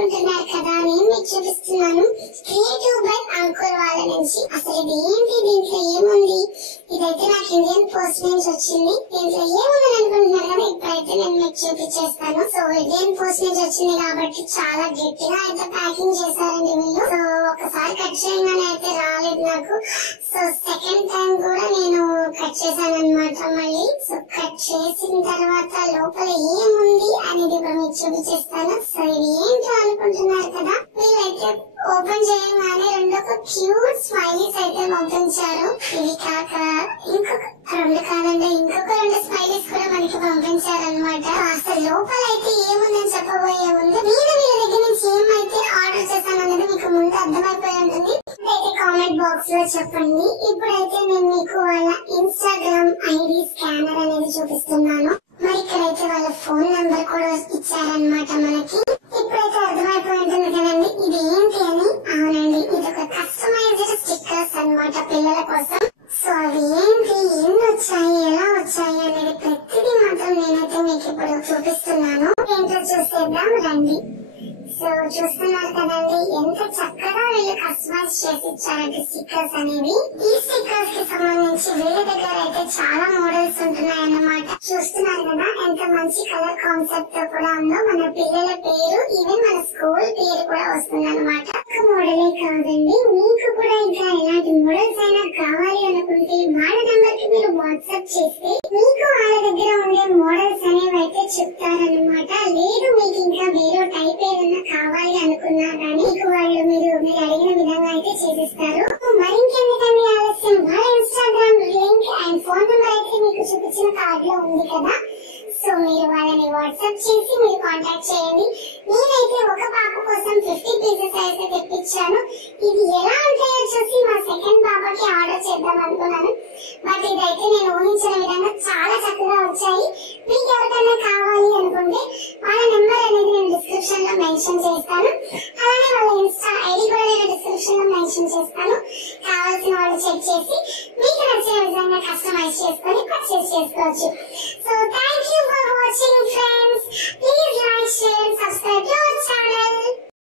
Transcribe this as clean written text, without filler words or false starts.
అనుకుంటున్నారు కదా, నేను మీకు చూపిస్తున్నాను క్రియేటివ్ బై అంకుర్ వాళ్ళ నుంచి. అసలు ఇది ఏంటి, దీంట్లో ఏముంది, ఇదైతే నాకు ఇండియన్ పోస్ట్ నుంచి వచ్చింది. దీంట్లో ఏముందని అనుకుంటున్నారు కదా, ఇప్పుడైతే నేను మీకు చూపించేస్తాను. సో ఇండియన్ పోస్ట్ నుంచి వచ్చింది కాబట్టి చాలా గట్టిగా అయితే ప్యాకింగ్ చేశారండి వీళ్ళు. సో ఒకసారి కట్ చేయగానే అయితే రాలేదు నాకు. సో సెకండ్ టైం కూడా నేను కట్ చేశాను అనమాట మళ్ళీ. సో కట్ చేసిన తర్వాత లోపల ఏముంది అనేది ఇప్పుడు మీకు చూపించేస్తాను. సో ఇది ఏంటో అనుకుంటున్నారు కదా, వీళ్ళైతే ఓపెన్ చేయగానే రెండొక క్యూట్ స్మైలీస్ అయితే పంపించారు. ఇవి కాక ఇంకొక రెండు కాదండి, ఇంకొక రెండు స్మైలీస్ కూడా మనకి పంపించారు అనమాట. అసలు లోపల అయితే ఏముందని చెప్పబోయే ముందు నేను వీళ్ళ దగ్గర నుంచి ఏమైతే ఆర్డర్ చేశాను అనేది మీకు ముందు అర్థమైపోయి ఉంటుంది. అయితే కామెంట్ బాక్స్ లో చెప్పండి. ఇప్పుడైతే నేను మీకు వాళ్ళ ఇన్స్టాగ్రామ్ ఐడి స్కానర్ అనేది చూపిస్తున్నాను. మరి ఇక్కడైతే వాళ్ళ ఫోన్ నెంబర్ కూడా ఇచ్చారనమాట మనకి. ఇప్పుడైతే అర్థమైపోయి ఉంటుంది కదండి ఇది ఏంటి అని. అవునండి, ఇది ఒక కస్టమైజ్డ్ స్టిక్కర్స్ అన్నమాట పిల్లల కోసం. సో అవి ఏంటి, ఎన్ని వచ్చాయి, ఎలా వచ్చాయి అనేది ప్రతిదీ మాత్రం నేనైతే మీకు ఇప్పుడు చూపిస్తున్నాను. ఏంటో చూసేద్దాం రండి. సో చూస్తున్నారు కదండి ఎంత చక్కగా వీళ్ళు కస్టమైజ్ చేసి ఇచ్చారంటే స్టిక్కర్స్ అనేవి. ఈ స్టిక్కర్స్ కి సంబంధించి వీళ్ళ దగ్గర అయితే చాలా మోడల్స్ ఉంటున్నాయి అన్నమాట. చూస్తున్నారు కదా ఎంత మంచి కలర్ కాన్సెప్ట్ తో కూడా ఉందో. మన పిల్లల పేరు, ఈవెన్ మన స్కూల్ పేరు కూడా వస్తుంది అనమాట. ఒక మోడలే కాదండి, మీకు కూడా ఇంకా ఎలాంటి మోడల్స్ అయినా కావాలి అనుకుంటే వాళ్ళ నెంబర్ కి మీరు వాట్సాప్ చేస్తే మీకు వాళ్ళ దగ్గర ఉండే మోడల్స్ అనేవి అయితే చెప్తారనమాట. లేదు మీకు ఇంకా వేరే టైప్ ఏదైనా కావాలి అనుకున్నా కానీ వాళ్ళు మీరు అడిగిన విధంగా అయితే చేసిస్తారు. మరింకెందుకండి ఆలస్యం, వాళ్ళ Instagram link and phone number అయితే మీకు చూపించిన కార్డ్ లో ఉంది కదా. సో మీరు వాళ్ళని వాట్సాప్ చేసి మీరు కాంటాక్ట్ చేయండి. నేనైతే ఒక పాప కోసం 50 పీసెస్ అయితే తెప్పించాను. ఇది ఎలా ఉంటాయో చూసి మా సెకండ్ పాపకి ఆర్డర్ చేద్దాం అనుకున్నాను. బట్ ఇదైతే నేను ఊహించిన విధంగా చాలా చక్కగా వచ్చాయి. మీకు ఎవరికైనా కావాలి అనుకుంటే వాళ్ళ నెంబర్ అనేది నేను డిస్క్రిప్షన్ లో మెన్షన్ చేస్తాను. అలానే వాళ్ళ ఇన్స్టా ఐడి కూడా నేను డిస్క్రిప్షన్ లో మెన్షన్ చేస్తాను. కావాల్సిన వాళ్ళు చెక్ చేసి మీకు నచ్చిన విధంగా కస్టమైజ్ చేసుకొని పర్చేస్ చేసుకోవచ్చు. So thank you for watching friends. Please like, share and subscribe to